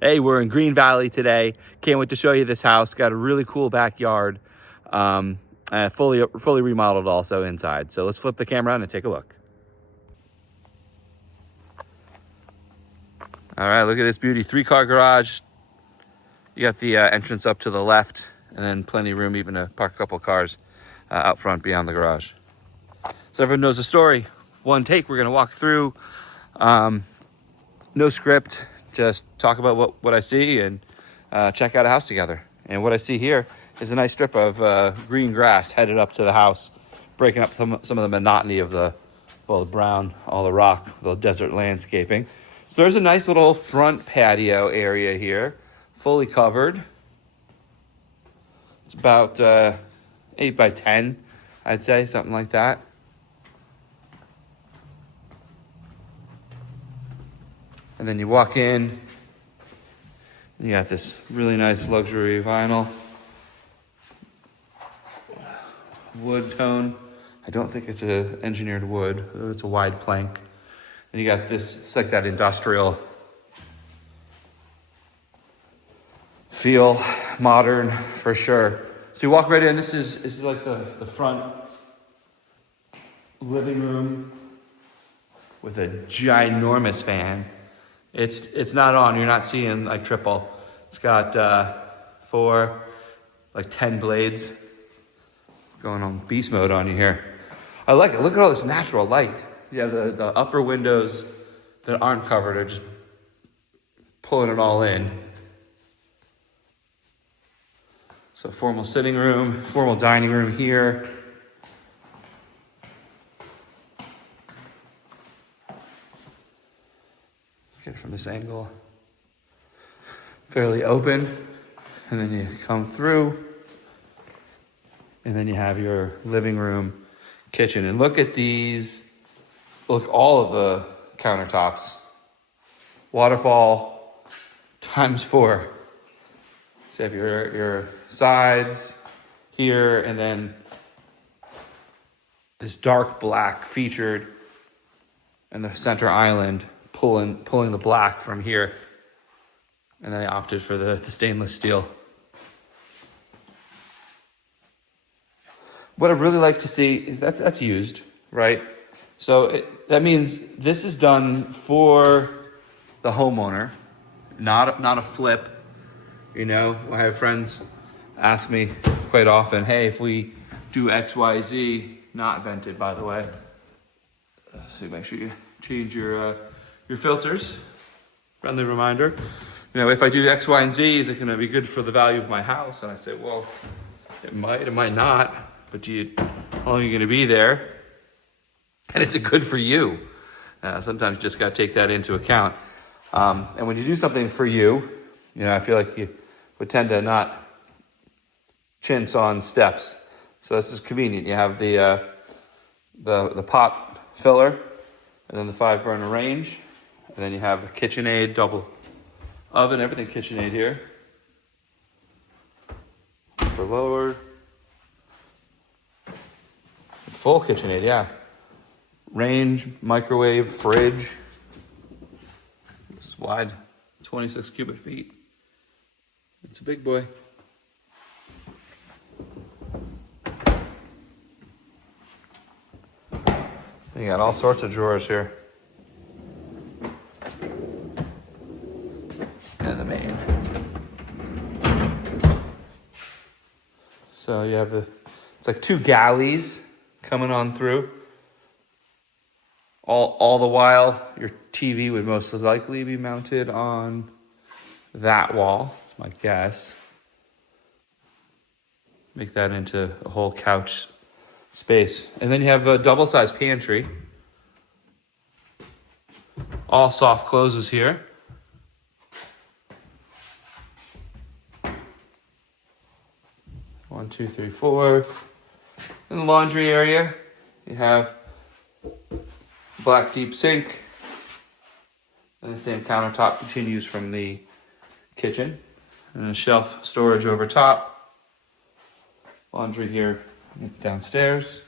Hey, we're in Green Valley today. Can't wait to show you this house. Got a really cool backyard. Fully remodeled also inside. So let's flip the camera on and take a look. All right, look at this beauty. 3-car garage. You got the entrance up to the left, and then plenty of room even to park a couple cars out front beyond the garage. So everyone knows the story. One take, we're gonna walk through. No script, just talk about what I see and check out a house together. And what I see here is a nice strip of green grass headed up to the house, breaking up some of the monotony of the brown, all the rock, the desert landscaping. So there's a nice little front patio area here, fully covered. It's about 8 by 10, I'd say, something like that. And then you walk in, and you got this really nice luxury vinyl wood tone. I don't think it's a engineered wood. It's a wide plank. And you got this, it's like that industrial feel, modern for sure. So you walk right in. This is like the front living room with a ginormous fan. It's not on. You're not seeing like triple. It's got 4, like 10 blades going on beast mode on you here. I like it. Look at all this natural light. You have the upper windows that aren't covered are just pulling it all in. So formal sitting room, formal dining room here. Get it from this angle. Fairly open. And then you come through. And then you have your living room, kitchen. And look at these. Look, all of the countertops. Waterfall ×4. So you have your sides here, and then this dark black featured, and the center island pulling the black from here. And then I opted for the stainless steel. What I really like to see is that's used, right? So that means this is done for the homeowner, not a flip. You know, I have friends ask me quite often, hey, if we do X, Y, Z, not vented, by the way. So make sure you change your filters. Friendly reminder. You know, if I do X, Y, and Z, is it going to be good for the value of my house? And I say, well, it might not. But how long are you going to be there? And is it good for you? Sometimes you just got to take that into account. And when you do something for you, you know, I feel like you would tend to not chintz on steps. So this is convenient. You have the pot filler, and then the 5-burner range, and then you have a KitchenAid double oven, everything KitchenAid here. For lower. Full KitchenAid, yeah. Range, microwave, fridge. This is wide, 26 cubic feet. It's a big boy. You got all sorts of drawers here. And the main. So you have it's like 2 galleys coming on through. All the while, your TV would most likely be mounted on that wall. That's my guess. Make that into a whole couch space. And then you have a double-sized pantry. All soft closes here. One, two, three, four. In the laundry area, you have black deep sink. And the same countertop continues from the kitchen. And a shelf storage over top. Laundry here downstairs.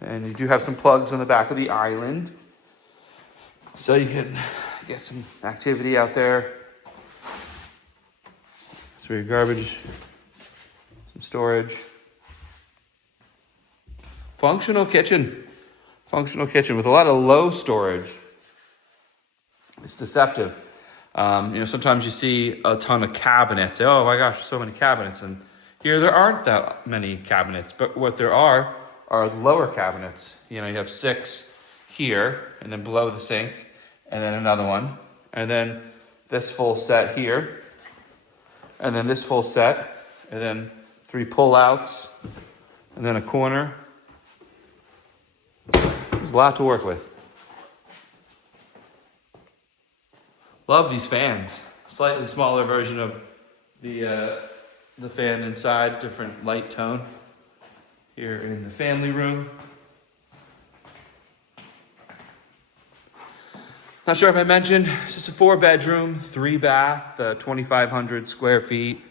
And you do have some plugs on the back of the island. So you can Get some activity out there. That's where your garbage, some storage. Functional kitchen. Functional kitchen with a lot of low storage. It's deceptive. Sometimes you see a ton of cabinets. Oh my gosh, there's so many cabinets. And here there aren't that many cabinets, but what there are lower cabinets. You have 6 here, and then below the sink, and then another one, and then this full set here, and then this full set, and then 3 pull-outs, and then a corner. There's a lot to work with. Love these fans. Slightly smaller version of the fan inside, different light tone. Here in the family room. Not sure if I mentioned, it's just a 4-bedroom, 3-bath, 2,500 square feet.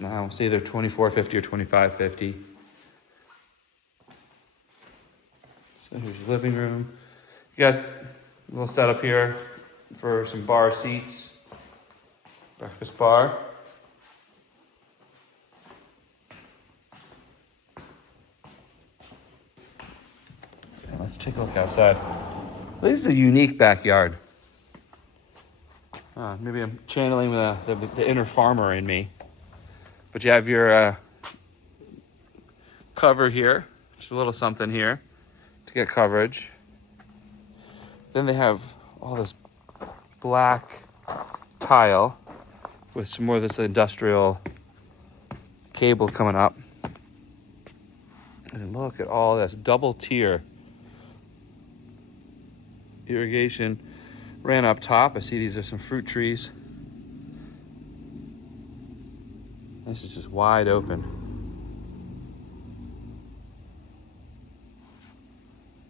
Now it's either 2,450 or 2,550. So here's your living room. You got a little setup here for some bar seats, breakfast bar. And let's take a look outside. This is a unique backyard. Maybe I'm channeling the inner farmer in me. But you have your cover here, just a little something here to get coverage. Then they have all this black tile with some more of this industrial cable coming up. And look at all this double tier irrigation ran up top. I see these are some fruit trees. This is just wide open.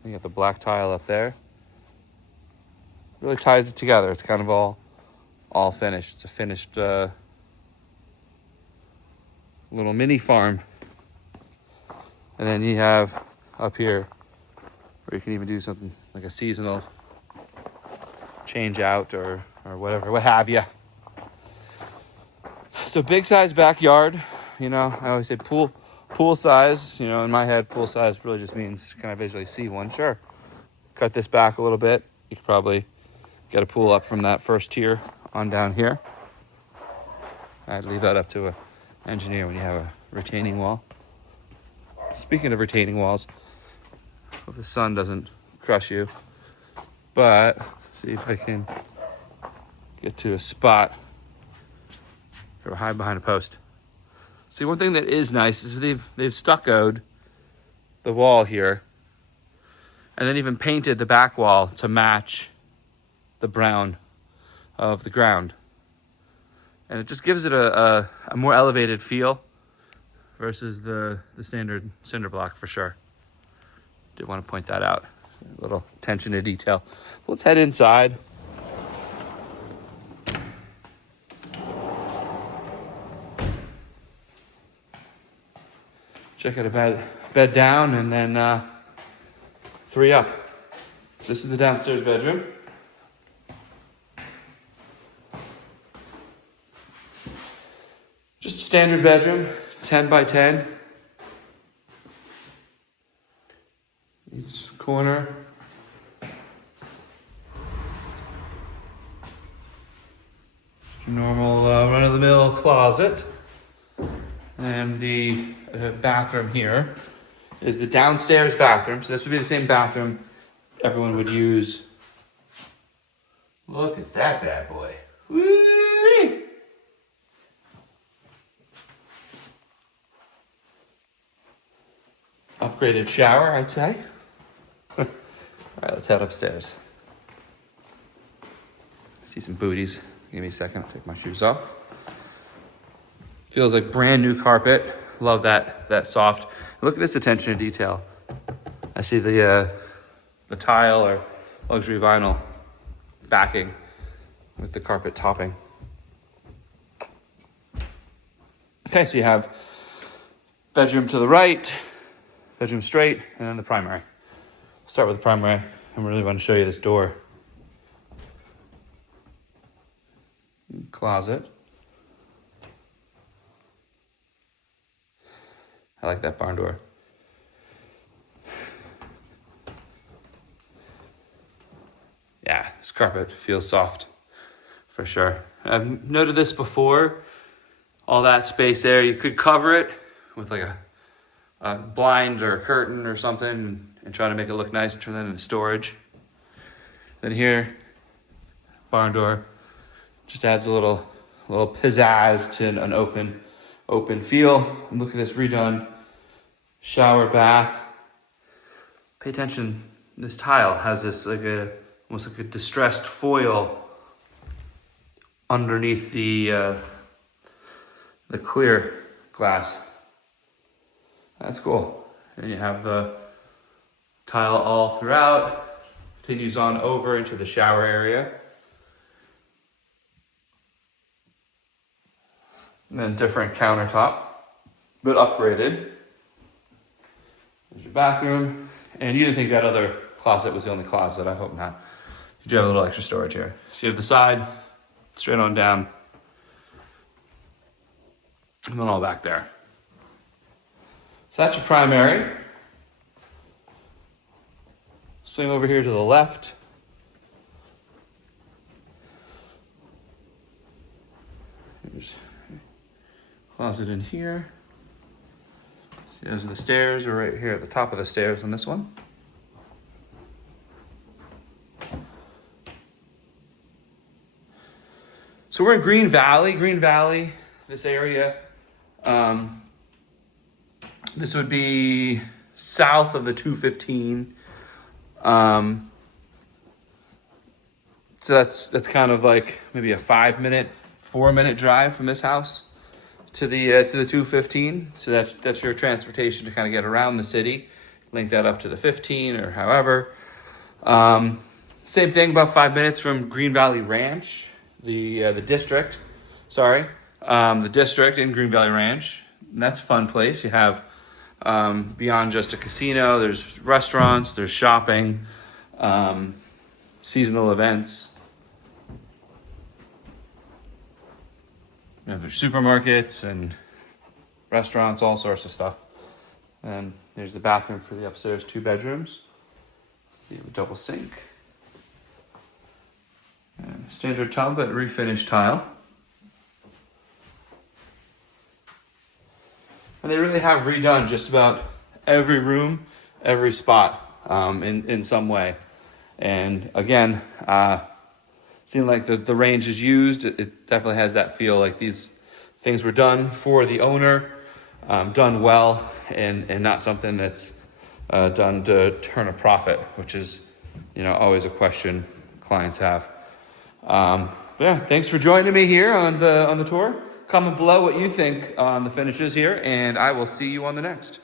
You got the black tile up there. Really ties it together. It's kind of all finished. It's a finished little mini farm. And then you have up here where you can even do something like a seasonal change out or whatever, what have you. So big size backyard, I always say pool size, in my head, pool size really just means can I visually see one? Sure. Cut this back a little bit. You could probably get a pool up from that first tier on down here. I'd leave that up to an engineer when you have a retaining wall. Speaking of retaining walls, hope the sun doesn't crush you, but see if I can get to a spot or hide behind a post. See, one thing that is nice is they've stuccoed the wall here and then even painted the back wall to match the brown of the ground. And it just gives it a more elevated feel versus the standard cinder block for sure. Did want to point that out. A little attention to detail. Let's head inside. Check out a bed down and then 3 up. This is the downstairs bedroom. Just a standard bedroom, 10 by 10. Each corner. Just a normal run-of-the-mill closet. And the bathroom here is the downstairs bathroom. So this would be the same bathroom everyone would use. Look at that bad boy. Woo-wee! Upgraded shower, I'd say. All right, let's head upstairs. See some booties. Give me a second, I'll take my shoes off. Feels like brand new carpet. Love that soft. Look at this attention to detail. I see the tile or luxury vinyl backing with the carpet topping. Okay, so you have bedroom to the right, bedroom straight, and then the primary. Start with the primary. I really want to show you this door. closet. I like that barn door. Yeah, this carpet feels soft for sure. I've noted this before. All that space there, you could cover it with like a blind or a curtain or something and try to make it look nice and turn that into storage. Then here, barn door, just adds a little pizzazz to an open feel. And look at this redone shower bath. Pay attention, this tile has this almost like a distressed foil underneath the clear glass. That's cool. And you have the tile all throughout, continues on over into the shower area. And then different countertop, but upgraded. There's your bathroom. And you didn't think that other closet was the only closet, I hope not. You do have a little extra storage here. So you have the side, straight on down, and then all back there. So that's your primary. Swing over here to the left. There's a closet in here. See, those are the stairs, are right here at the top of the stairs on this one. So we're in Green Valley, this area. This would be south of the 215. So that's kind of like maybe a 4-minute drive from this house to the 215. So that's your transportation to kind of get around the city. Link that up to the 15 or however. Same thing, about 5 minutes from Green Valley Ranch, the district. The district in Green Valley Ranch. And that's a fun place. You have beyond just a casino, there's restaurants, there's shopping, seasonal events. You know, there's supermarkets and restaurants, all sorts of stuff. And there's the bathroom for the upstairs 2 bedrooms. You have a double sink. And a standard tub, but refinished tile. And they really have redone just about every room, every spot in some way. And again, seeing like the range is used, it definitely has that feel like these things were done for the owner, done well, and not something that's done to turn a profit, which is, always a question clients have. But yeah, thanks for joining me here on the tour. Comment below what you think on the finishes here, and I will see you on the next.